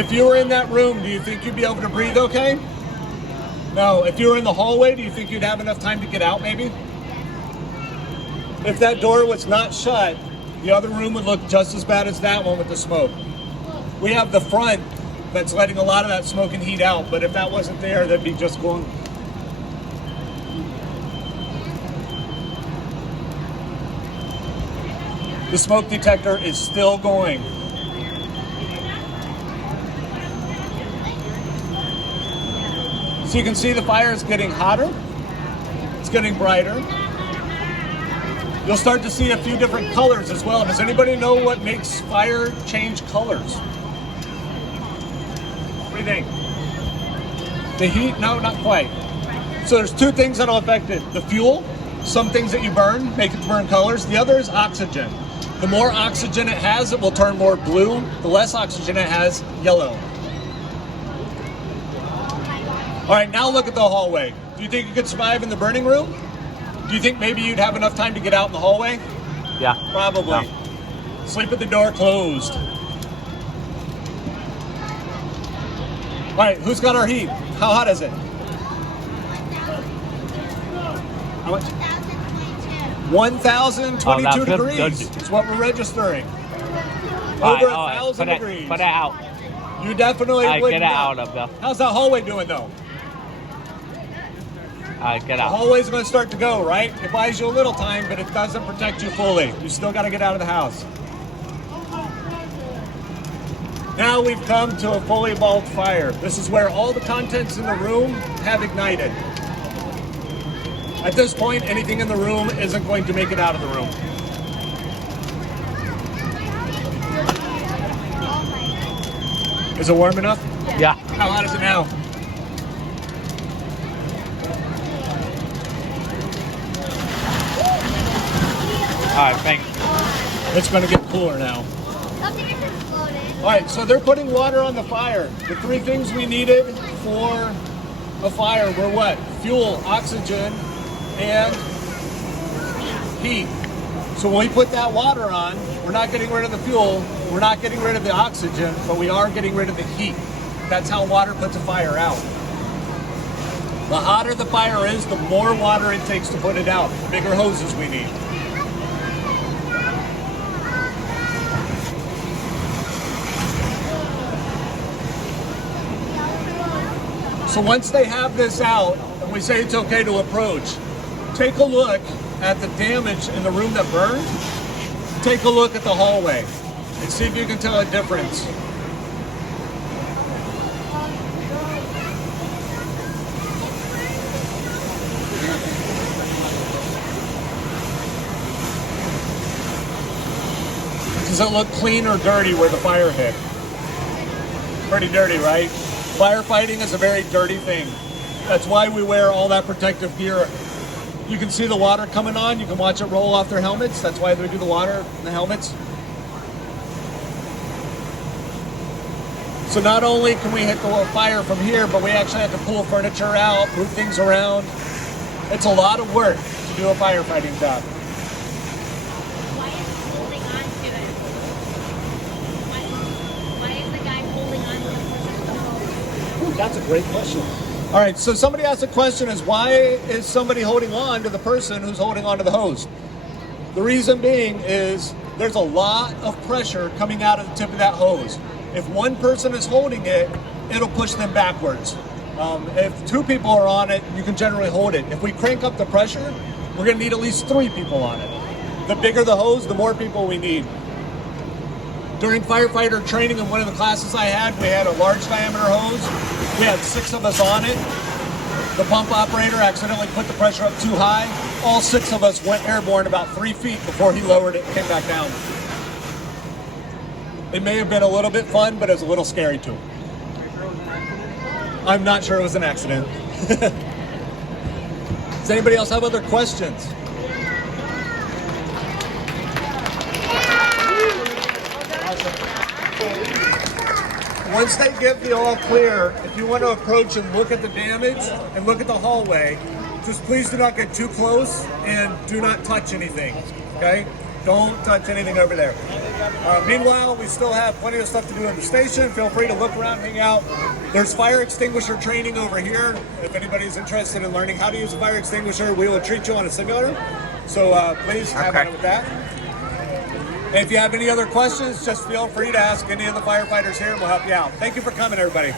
If you were in that room, do you think you'd be able to breathe okay? No. If you were in the hallway, do you think you'd have enough time to get out maybe? If that door was not shut, the other room would look just as bad as that one with the smoke. We have the front that's letting a lot of that smoke and heat out, but if that wasn't there, that'd be just going. The smoke detector is still going. So you can see the fire is getting hotter. It's getting brighter. You'll start to see a few different colors as well. Does anybody know what makes fire change colors? What do you think? The heat? No, not quite. So there's two things that'll affect it. The fuel, some things that you burn, make it burn colors. The other is oxygen. The more oxygen it has, it will turn more blue. The less oxygen it has, yellow. All right, now look at the hallway. Do you think you could survive in the burning room? Do you think maybe you'd have enough time to get out in the hallway? Yeah. Probably. Yeah. Sleep with the door closed. All right, who's got our heat? How hot is it? How much? 1,022 degrees. It's what we're registering. Over 1,000 degrees. Put it out. You definitely would. Get it out of there. How's that hallway doing though? Get The out. hallway's going to start to go, right? It buys you a little time, but it doesn't protect you fully. You still got to get out of the house. Now we've come to a fully evolved fire. This is where all the contents in the room have ignited. At this point, anything in the room isn't going to make it out of the room. Is it warm enough? Yeah. How hot is it now? All right, thanks. It's going to get cooler now. All right, so they're putting water on the fire. The three things we needed for a fire were what? Fuel, oxygen, and heat. So when we put that water on, we're not getting rid of the fuel, we're not getting rid of the oxygen, but we are getting rid of the heat. That's how water puts a fire out. The hotter the fire is, the more water it takes to put it out, the bigger hoses we need. So once they have this out, and we say it's okay to approach, take a look at the damage in the room that burned. Take a look at the hallway and see if you can tell a difference. Does it look clean or dirty where the fire hit? Pretty dirty, right? Firefighting is a very dirty thing. That's why we wear all that protective gear. You can see the water coming on. You can watch it roll off their helmets. That's why they do the water in the helmets. So not only can we hit the fire from here, but we actually have to pull furniture out, move things around. It's a lot of work to do a firefighting job. Why is he holding on to it? Why is the guy holding on to it? Ooh, that's a great question. All right, so somebody asked a question is why is somebody holding on to the person who's holding on to the hose? The reason being is there's a lot of pressure coming out of the tip of that hose. If one person is holding it, it'll push them backwards. If two people are on it, you can generally hold it. If we crank up the pressure, we're gonna need at least 3 people on it. The bigger the hose, the more people we need. During firefighter training in one of the classes I had, we had a large diameter hose. We had 6 of us on it. The pump operator accidentally put the pressure up too high. All 6 of us went airborne about 3 feet before he lowered it and came back down. It may have been a little bit fun, but it was a little scary too. I'm not sure it was an accident. Does anybody else have other questions? Once they give the all clear, if you want to approach and look at the damage and look at the hallway, just please do not get too close and do not touch anything, okay? Don't touch anything over there. Meanwhile, we still have plenty of stuff to do in the station. Feel free to look around, hang out. There's fire extinguisher training over here. If anybody's interested in learning how to use a fire extinguisher, we will treat you on a simulator. So please have Okay. fun with that. And if you have any other questions, just feel free to ask any of the firefighters here and we'll help you out. Thank you for coming, everybody.